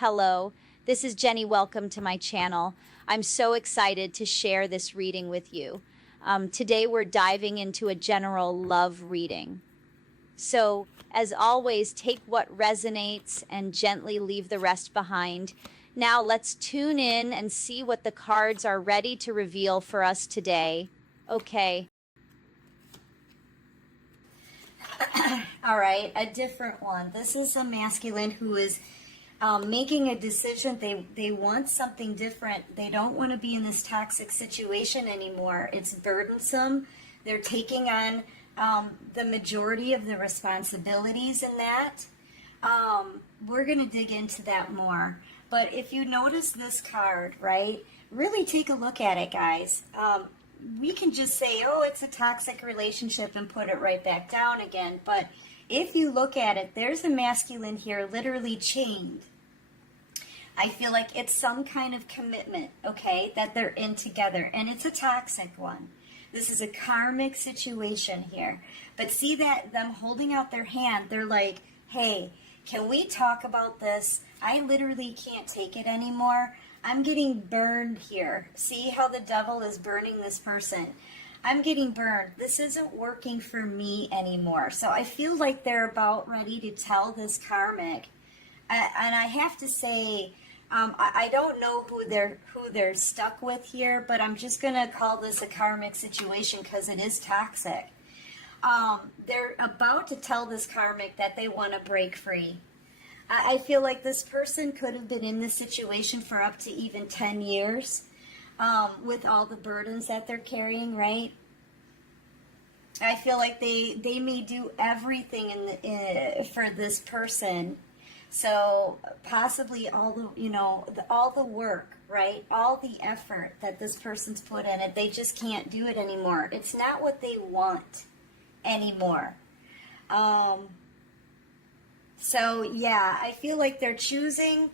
Hello, this is Jenny. Welcome to my channel. I'm so excited to share this reading with you. Today we're diving into a general love reading. So, as always, take what resonates and gently leave the rest behind. Now let's tune in and see what the cards are ready to reveal for us today. Okay. All right, a different one. This is a masculine who is making a decision. They want something different. They don't want to be in this toxic situation anymore. It's burdensome. They're taking on the majority of the responsibilities in that. We're going to dig into that more. But if you notice this card, right, really take a look at it, guys. We can just say, oh, it's a toxic relationship and put it right back down again. But if you look at it, there's a masculine here literally chained. I feel like it's some kind of commitment, okay, that they're in together. And it's a toxic one. This is a karmic situation here. But see that them holding out their hand, they're like, hey, can we talk about this? I literally can't take it anymore. I'm getting burned here. See how the devil is burning this person? I'm getting burned. This isn't working for me anymore. So I feel like they're about ready to tell this karmic. And I have to say, I don't know who they're stuck with here, but I'm just going to call this a karmic situation because it is toxic. They're about to tell this karmic that they want to break free. I feel like this person could have been in this situation for up to even 10 years with all the burdens that they're carrying, right? I feel like they may do everything for this person. So possibly all the work, right? All the effort that this person's put in it, they just can't do it anymore. It's not what they want anymore. So, yeah, I feel like they're choosing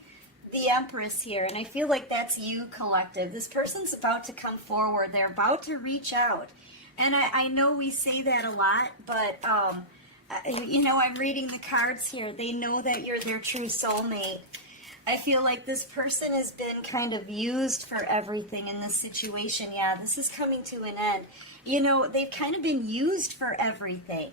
the Empress here, and I feel like that's you, collective. This person's about to come forward. They're about to reach out. And I know we say that a lot, but, I'm reading the cards here. They know that you're their true soulmate. I feel like this person has been kind of used for everything in this situation. Yeah, this is coming to an end. They've kind of been used for everything.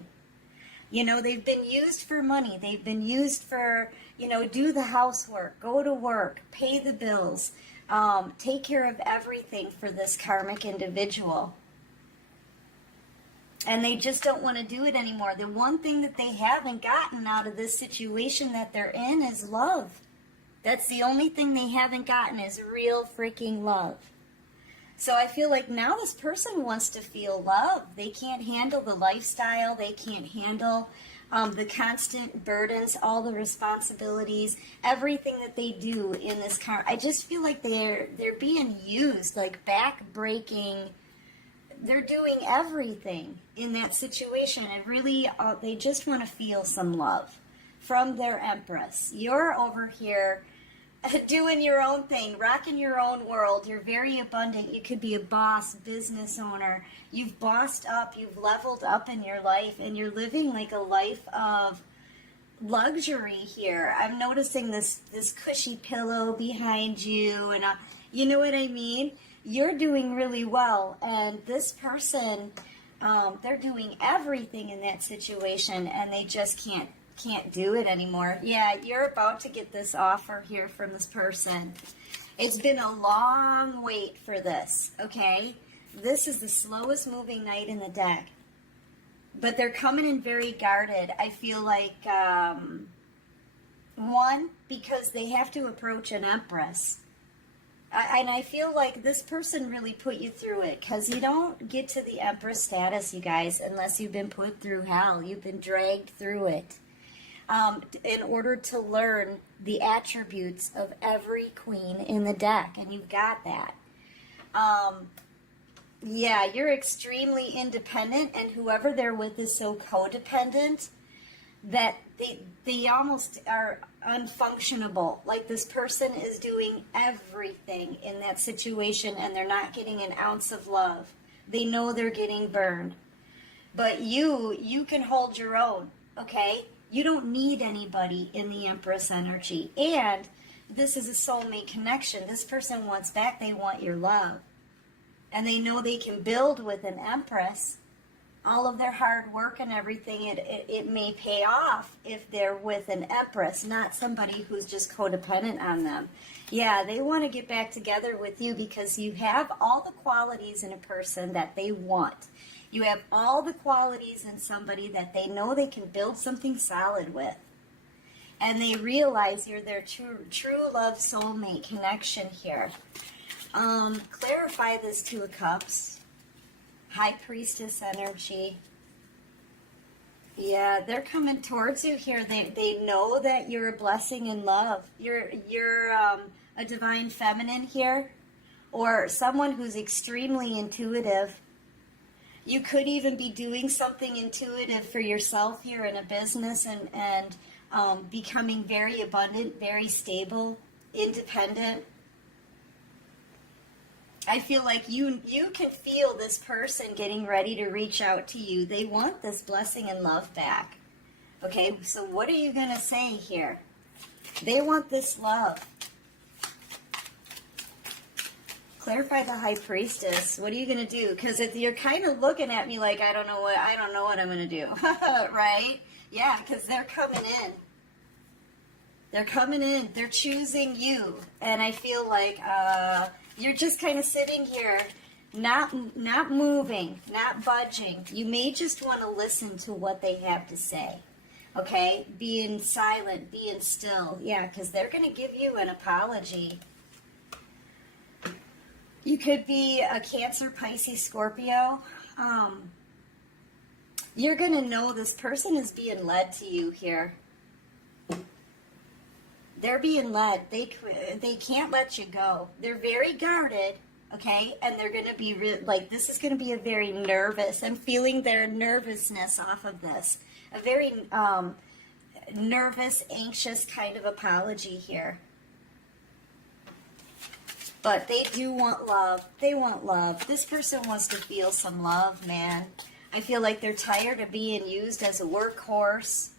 They've been used for money. They've been used for, do the housework, go to work, pay the bills, take care of everything for this karmic individual. And they just don't want to do it anymore. The one thing that they haven't gotten out of this situation that they're in is love. That's the only thing they haven't gotten is real freaking love. So I feel like now this person wants to feel love. They can't handle the lifestyle. They can't handle the constant burdens, all the responsibilities, everything that they do in this car. I just feel like they're being used, like back-breaking. They're doing everything in that situation. And really, they just want to feel some love from their Empress. You're over here doing your own thing, rocking your own world. You're very abundant. You could be a boss, business owner. You've bossed up. You've leveled up in your life, and you're living like a life of luxury here. I'm noticing this cushy pillow behind you, and you know what I mean? You're doing really well, and this person, they're doing everything in that situation, and they just can't do it anymore. Yeah, you're about to get this offer here from this person. It's been a long wait for this, okay? This is the slowest moving knight in the deck. But they're coming in very guarded. I feel like, one, because they have to approach an Empress. And I feel like this person really put you through it, because you don't get to the Empress status, you guys, unless you've been put through hell. You've been dragged through it. In order to learn the attributes of every queen in the deck, and you've got that. Yeah, you're extremely independent, and whoever they're with is so codependent that they almost are unfunctionable. Like this person is doing everything in that situation, and they're not getting an ounce of love. They know they're getting burned. But you can hold your own, okay? You don't need anybody in the Empress energy. And this is a soulmate connection. This person wants back, they want your love. And they know they can build with an Empress. All of their hard work and everything, it may pay off if they're with an Empress, not somebody who's just codependent on them. Yeah, they want to get back together with you because you have all the qualities in a person that they want. You have all the qualities in somebody that they know they can build something solid with. And they realize you're their true love soulmate connection here. Clarify this Two of Cups. High Priestess energy. Yeah, they're coming towards you here. They know that you're a blessing in love. You're a divine feminine here, or someone who's extremely intuitive. You could even be doing something intuitive for yourself here in a business and becoming very abundant, very stable, independent. I feel like you can feel this person getting ready to reach out to you. They want this blessing and love back. Okay, so what are you going to say here? They want this love. Clarify the High Priestess. What are you going to do? Because you're kind of looking at me like, I don't know what I'm going to do. Right? Yeah, because they're coming in. They're coming in. They're choosing you. And I feel like you're just kind of sitting here, not moving, not budging. You may just want to listen to what they have to say. Okay? Being silent, being still. Yeah, because they're going to give you an apology. You could be a Cancer, Pisces, Scorpio. You're going to know this person is being led to you here. They're being led. They can't let you go. They're very guarded, okay? And they're going to be this is going to be a very nervous. I'm feeling their nervousness off of this. A very nervous, anxious kind of apology here. But they do want love. They want love. This person wants to feel some love, man. I feel like they're tired of being used as a workhorse.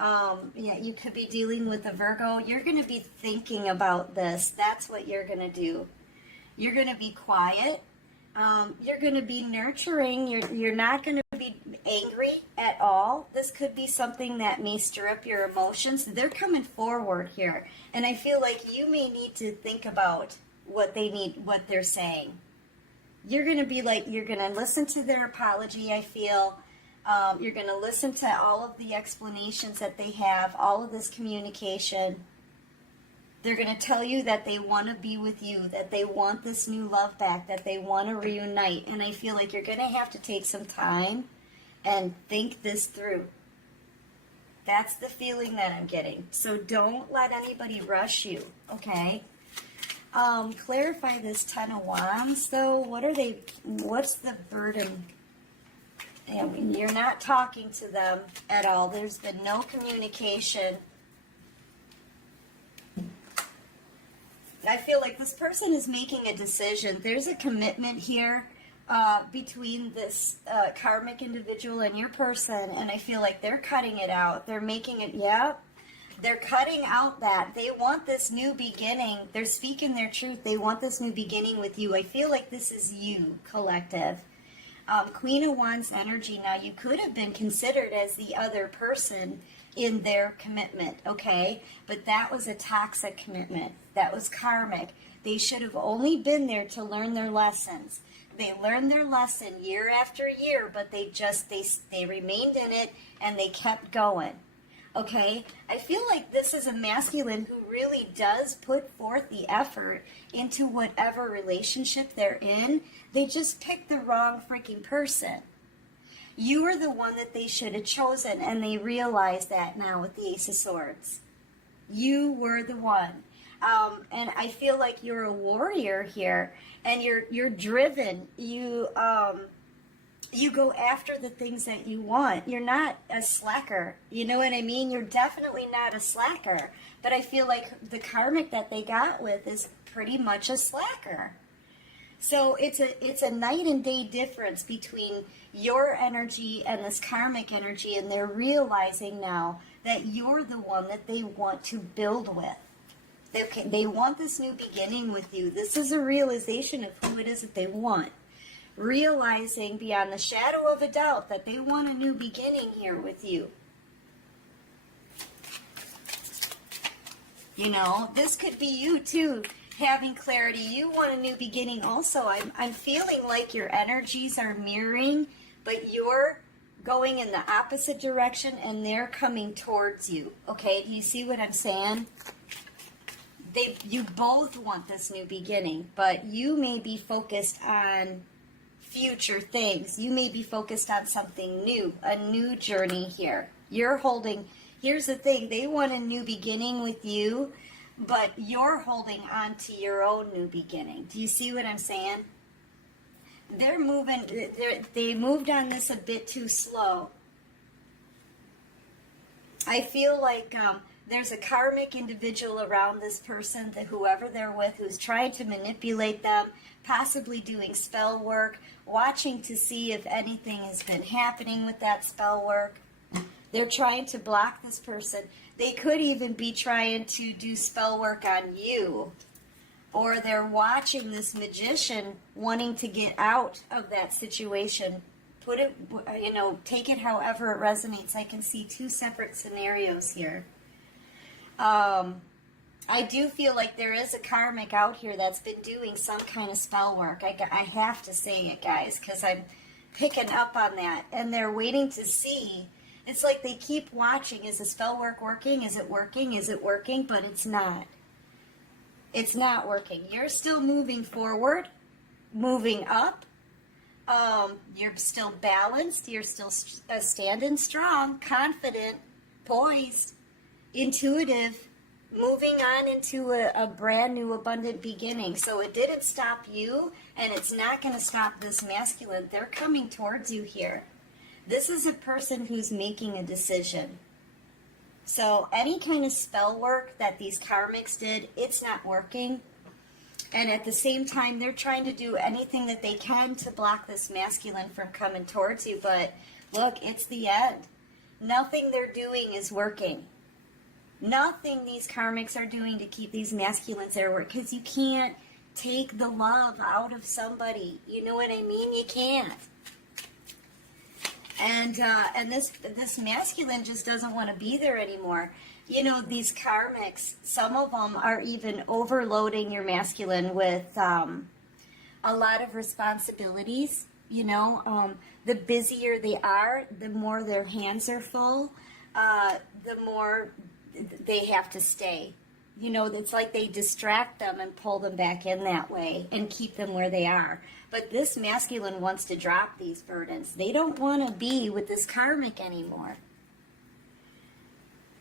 Yeah, you could be dealing with a Virgo. You're going to be thinking about this. That's what you're going to do. You're going to be quiet. You're going to be nurturing. You're not going to be angry at all. This could be something that may stir up your emotions. They're coming forward here. And I feel like you may need to think about what they need, what they're saying. You're going to be you're going to listen to their apology, I feel. You're going to listen to all of the explanations that they have, all of this communication. They're going to tell you that they want to be with you, that they want this new love back, that they want to reunite. And I feel like you're going to have to take some time and think this through. That's the feeling that I'm getting. So don't let anybody rush you, okay? Clarify this Ten of Wands, though. What's the burden? I mean, you're not talking to them at all. There's been no communication. I feel like this person is making a decision. There's a commitment here between this karmic individual and your person, and I feel like they're cutting it out. They're making it, they're cutting out that. They want this new beginning. They're speaking their truth. They want this new beginning with you. I feel like this is you, collective. Queen of Wands energy. Now, you could have been considered as the other person in their commitment, okay? But that was a toxic commitment. That was karmic. They should have only been there to learn their lessons. They learned their lesson year after year, but they remained in it and they kept going. Okay, I feel like this is a masculine who really does put forth the effort into whatever relationship they're in. They just picked the wrong freaking person. You were the one that they should have chosen, and they realize that now with the Ace of Swords. You were the one. And I feel like you're a warrior here, and you're driven. You go after the things that you want. You're not a slacker. You know what I mean? You're definitely not a slacker. But I feel like the karmic that they got with is pretty much a slacker. So it's a night and day difference between your energy and this karmic energy, and they're realizing now that you're the one that they want to build with. They want this new beginning with you. This is a realization of who it is that they want. Realizing beyond the shadow of a doubt that they want a new beginning here with you. You know, this could be you too, having clarity. You want a new beginning also. I'm feeling like your energies are mirroring, but you're going in the opposite direction and they're coming towards you. Okay, do you see what I'm saying? You both want this new beginning, but you may be focused on future things. You may be focused on something new, a new journey here. Here's the thing, they want a new beginning with you, but you're holding on to your own new beginning. Do you see what I'm saying? They moved on this a bit too slow. I feel like there's a karmic individual around this person, that whoever they're with, who's trying to manipulate them, possibly doing spell work, watching to see if anything has been happening with that spell work. They're trying to block this person. They could even be trying to do spell work on you. Or they're watching this magician wanting to get out of that situation. Put it, take it however it resonates. I can see two separate scenarios here. I do feel like there is a karmic out here that's been doing some kind of spell work. I have to say it, guys, because I'm picking up on that. And they're waiting to see. It's like they keep watching. Is the spell work working? Is it working? Is it working? But it's not. It's not working. You're still moving forward, moving up. You're still balanced. You're still standing strong, confident, poised, intuitive, moving on into a brand new abundant beginning. So it didn't stop you, and it's not going to stop this masculine. They're coming towards you here. This is a person who's making a decision. So any kind of spell work that these karmics did, it's not working. And at the same time, they're trying to do anything that they can to block this masculine from coming towards you. But look, it's the end. Nothing they're doing is working. Nothing these karmics are doing to keep these masculines there work. Because you can't take the love out of somebody. You know what I mean? You can't. And this masculine just doesn't want to be there anymore. You know, these karmics, some of them are even overloading your masculine with a lot of responsibilities. You know, the busier they are, the more their hands are full, the more they have to stay. You know, it's like they distract them and pull them back in that way and keep them where they are. But this masculine wants to drop these burdens. They don't want to be with this karmic anymore.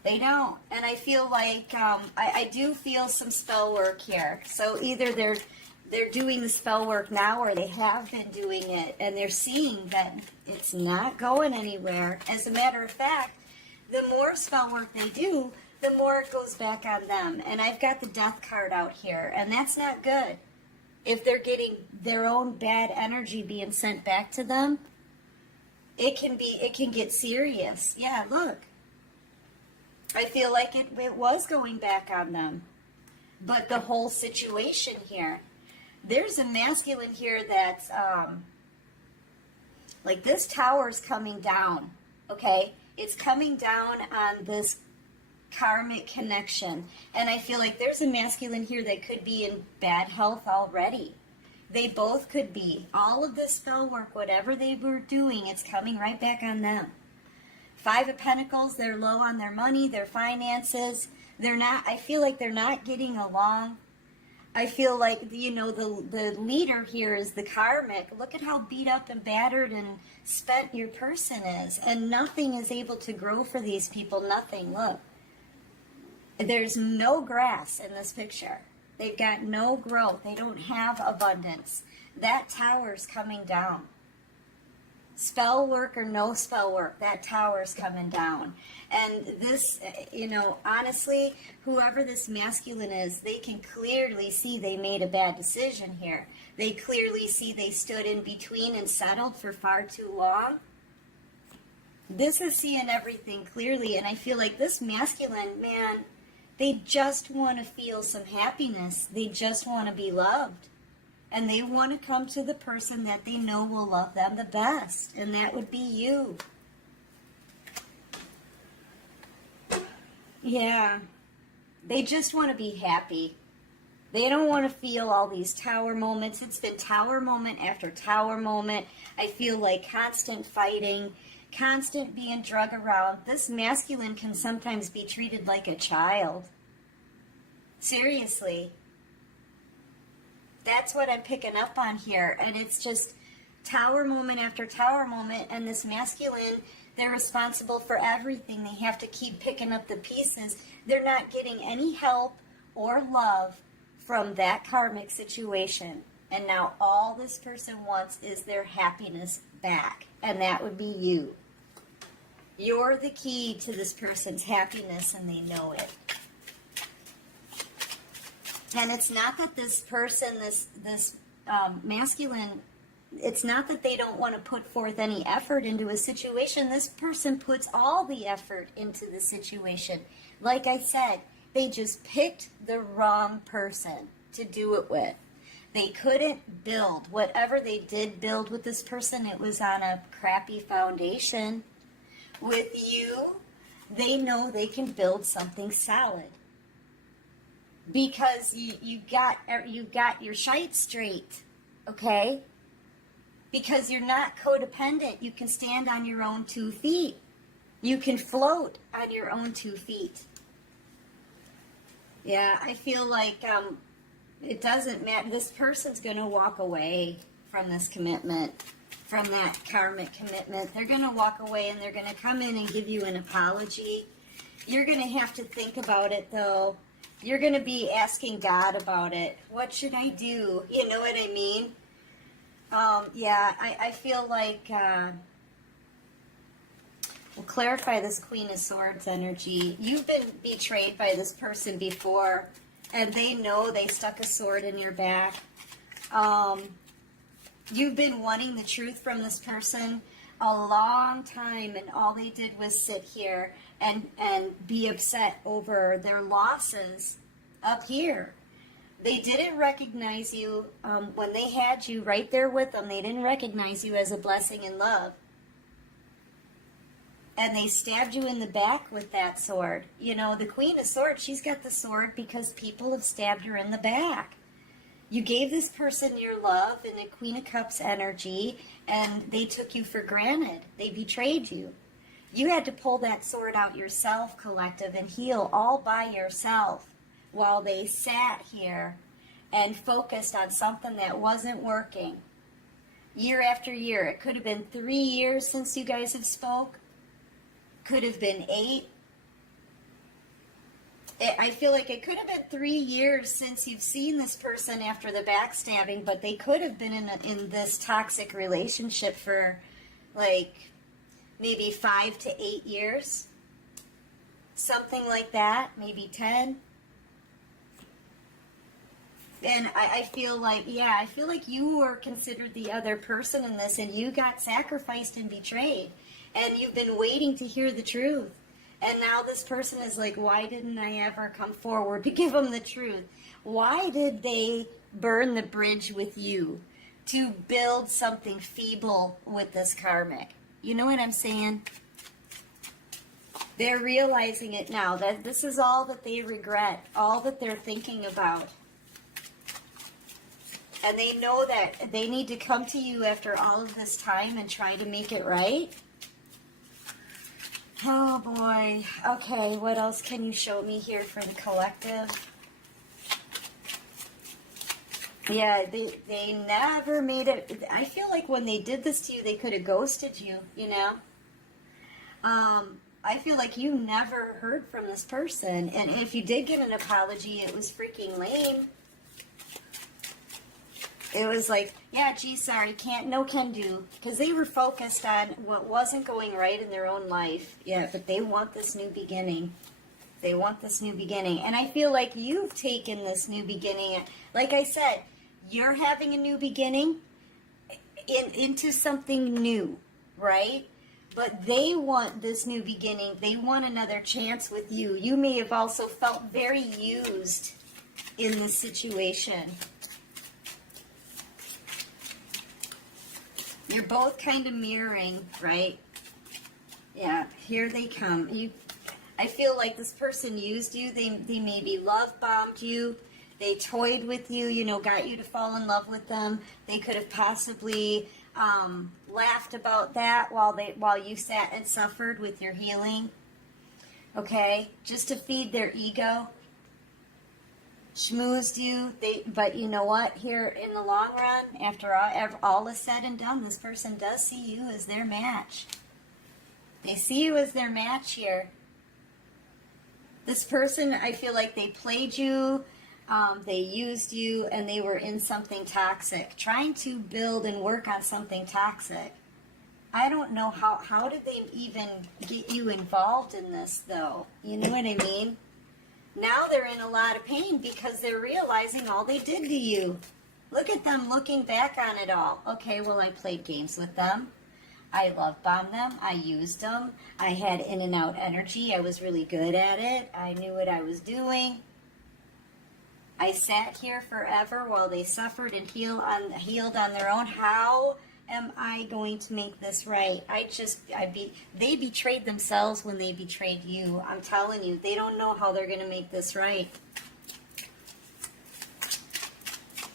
They don't. And I feel like, I do feel some spell work here. So either they're doing the spell work now, or they have been doing it, and they're seeing that it's not going anywhere. As a matter of fact, the more spell work they do, the more it goes back on them. And I've got the death card out here, and that's not good. If they're getting their own bad energy being sent back to them, it can get serious. Yeah, look. I feel like it was going back on them. But the whole situation here, there's a masculine here that's, like this tower's coming down, okay? It's coming down on this karmic connection. And I feel like there's a masculine here that could be in bad health already. They both could be. All of this spell work, whatever they were doing, it's coming right back on them. Five of Pentacles, they're low on their money, their finances. I feel like they're not getting along. I feel like, you know, the leader here is the karmic. Look at how beat up and battered and spent your person is. And nothing is able to grow for these people. Nothing. Look. There's no grass in this picture. They've got no growth. They don't have abundance. That tower's coming down. Spell work or no spell work, that tower's coming down. And this, you know, honestly, whoever this masculine is, they can clearly see they made a bad decision here. They clearly see they stood in between and settled for far too long. This is seeing everything clearly, and I feel like this masculine, man, They just want to feel some happiness. They just want to be loved. And they want to come to the person that they know will love them the best. And that would be you. Yeah. They just want to be happy. They don't want to feel all these tower moments. It's been tower moment after tower moment. I feel like constant fighting, constant being drug around. This masculine can sometimes be treated like a child. Seriously. That's what I'm picking up on here. And it's just tower moment after tower moment. And this masculine, they're responsible for everything. They have to keep picking up the pieces. They're not getting any help or love from that karmic situation. And now all this person wants is their happiness back. And that would be you. You're the key to this person's happiness, and they know it. And it's not that this person, this masculine, it's not that they don't want to put forth any effort into a situation. This person puts all the effort into the situation. Like I said, they just picked the wrong person to do it with. They couldn't build. Whatever they did build with this person, it was on a crappy foundation. With you, they know they can build something solid. Because you got your shite straight, okay? Because you're not codependent. You can stand on your own 2 feet. You can float on your own 2 feet. Yeah, I feel like it doesn't matter. This person's going to walk away from this commitment, from that karmic commitment. They're going to walk away and they're going to come in and give you an apology. You're going to have to think about it, though. You're going to be asking God about it. What should I do? You know what I mean? Yeah, I feel like... We'll clarify this Queen of Swords energy. You've been betrayed by this person before, and they know they stuck a sword in your back. You've been wanting the truth from this person a long time, and all they did was sit here and be upset over their losses up here. They didn't recognize you when they had you right there with them. They didn't recognize you as a blessing and love. And they stabbed you in the back with that sword. You know, the Queen of Swords, she's got the sword because people have stabbed her in the back. You gave this person your love in the Queen of Cups energy, and they took you for granted. They betrayed you. You had to pull that sword out yourself, collective, and heal all by yourself while they sat here and focused on something that wasn't working. Year after year. It could have been 3 years since you guys have spoke. Could have been 8. I feel like it could have been 3 years since you've seen this person after the backstabbing, but they could have been in this toxic relationship for like maybe 5 to 8 years. Something like that, maybe 10. And I feel like, yeah, I feel like you were considered the other person in this, and you got sacrificed and betrayed. And you've been waiting to hear the truth. And now this person is like, why didn't I ever come forward to give them the truth? Why did they burn the bridge with you to build something feeble with this karmic? You know what I'm saying? They're realizing it now, that this is all that they regret, all that they're thinking about. And they know that they need to come to you after all of this time and try to make it right. Oh boy. Okay, what else can you show me here for the collective? Yeah, they never made it. I feel like when they did this to you, they could have ghosted you, you know? I feel like you never heard from this person. And if you did get an apology, it was freaking lame. It was like, yeah, gee, sorry, can do. Because they were focused on what wasn't going right in their own life. Yeah, but they want this new beginning. They want this new beginning. And I feel like you've taken this new beginning. Like I said, you're having a new beginning into something new, right? but they want this new beginning. They want another chance with you. You may have also felt very used in this situation. You're both kind of mirroring, right? Yeah, here they come. I feel like this person used you. They maybe love bombed you. They toyed with you, you know, got you to fall in love with them. They could have possibly laughed about that while you sat and suffered with your healing. Okay, just to feed their ego. Schmoozed you, but you know what? Here in the long run, after all is said and done, this person does see you as their match. They see you as their match here. This person, I feel like they played you, they used you, and they were in something toxic, trying to build and work on something toxic. I don't know how did they even get you involved in this, though? You know what I mean? Now they're in a lot of pain because they're realizing all they did to you. Look at them looking back on it all. Okay, well, I played games with them. I love bombed them. I used them. I had in and out energy. I was really good at it. I knew what I was doing. I sat here forever while they suffered and healed on their own. How am I going to make this right? They betrayed themselves when they betrayed you. I'm telling you, they don't know how they're going to make this right.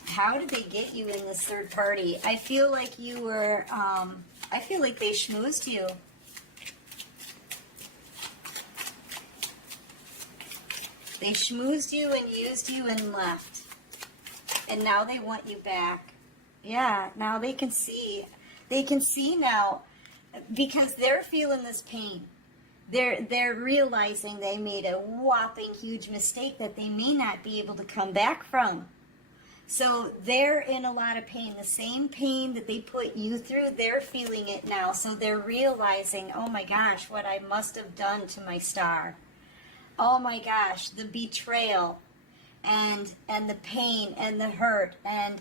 How did they get you in this third party? I feel like you were, I feel like they schmoozed you. They schmoozed you and used you and left. And now they want you back. Yeah, now they can see. They can see now because they're feeling this pain. They're realizing they made a whopping huge mistake that they may not be able to come back from. So they're in a lot of pain. The same pain that they put you through, they're feeling it now. So they're realizing, oh my gosh, what I must have done to my star. Oh my gosh, the betrayal and the pain and the hurt and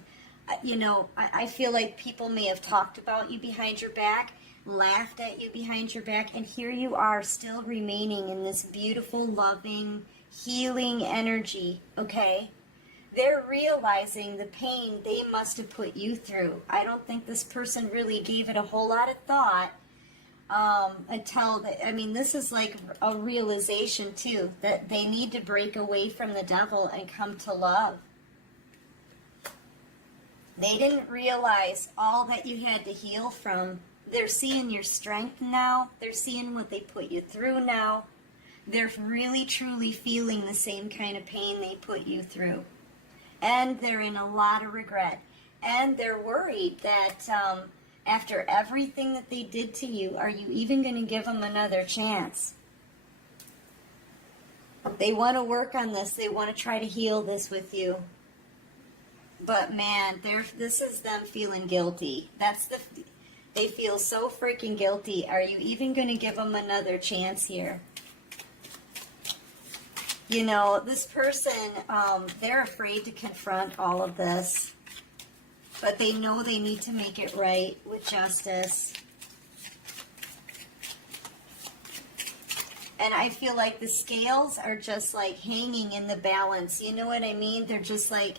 you know, I feel like people may have talked about you behind your back, laughed at you behind your back, and here you are still remaining in this beautiful, loving, healing energy, okay? They're realizing the pain they must have put you through. I don't think this person really gave it a whole lot of thought this is like a realization, too, that they need to break away from the devil and come to love. They didn't realize all that you had to heal from. They're seeing your strength now. They're seeing what they put you through now. They're really, truly feeling the same kind of pain they put you through. And they're in a lot of regret. And they're worried that after everything that they did to you, are you even going to give them another chance? They want to work on this. They want to try to heal this with you. But man, this is them feeling guilty. They feel so freaking guilty. Are you even going to give them another chance here? You know, this person, they're afraid to confront all of this. But they know they need to make it right with justice. And I feel like the scales are just like hanging in the balance. You know what I mean? They're just like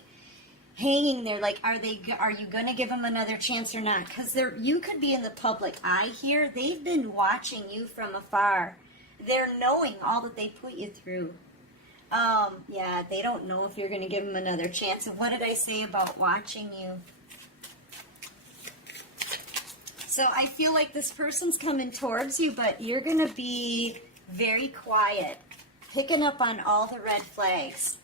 hanging there, like, are you going to give them another chance or not? Because you could be in the public eye here. They've been watching you from afar. They're knowing all that they put you through. Yeah, they don't know if you're going to give them another chance. And what did I say about watching you? So I feel like this person's coming towards you, but you're going to be very quiet, picking up on all the red flags.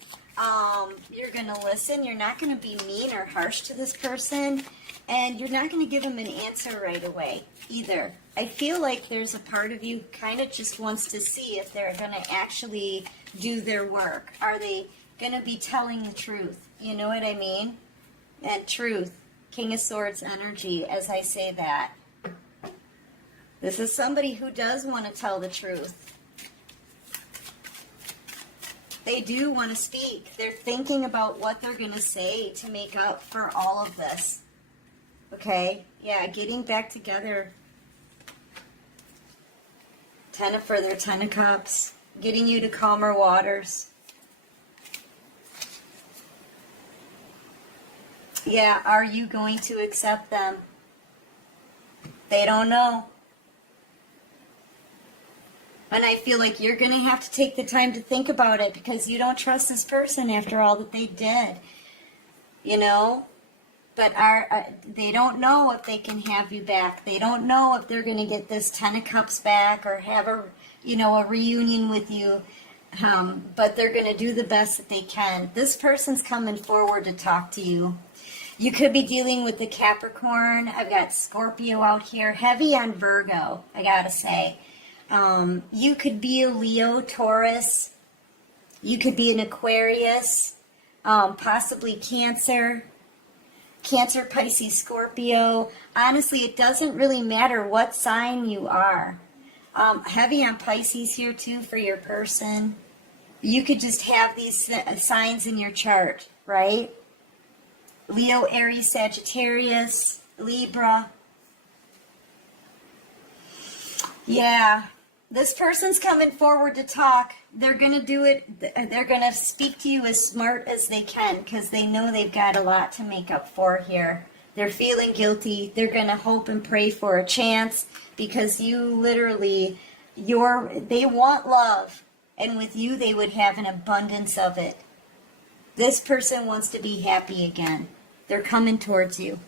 You're going to listen. You're not going to be mean or harsh to this person. And you're not going to give them an answer right away either. I feel like there's a part of you kind of just wants to see if they're going to actually do their work. Are they going to be telling the truth? You know what I mean? And truth. King of Swords energy as I say that. This is somebody who does want to tell the truth. They do want to speak. They're thinking about what they're going to say to make up for all of this. Okay? Yeah, getting back together. Ten of Cups, getting you to calmer waters. Yeah, are you going to accept them? They don't know. And I feel like you're going to have to take the time to think about it because you don't trust this person after all that they did. You know? But they don't know if they can have you back. They don't know if they're going to get this Ten of Cups back or have a reunion with you. But they're going to do the best that they can. This person's coming forward to talk to you. You could be dealing with the Capricorn. I've got Scorpio out here. Heavy on Virgo, I gotta say. You could be a Leo, Taurus. You could be an Aquarius. Possibly Cancer. Cancer, Pisces, Scorpio. Honestly, it doesn't really matter what sign you are. Heavy on Pisces here too for your person. You could just have these signs in your chart, right? Leo, Aries, Sagittarius, Libra. Yeah, this person's coming forward to talk. They're going to do it. They're going to speak to you as smart as they can because they know they've got a lot to make up for here. They're feeling guilty. They're going to hope and pray for a chance because you literally, they want love. And with you, they would have an abundance of it. This person wants to be happy again. They're coming towards you.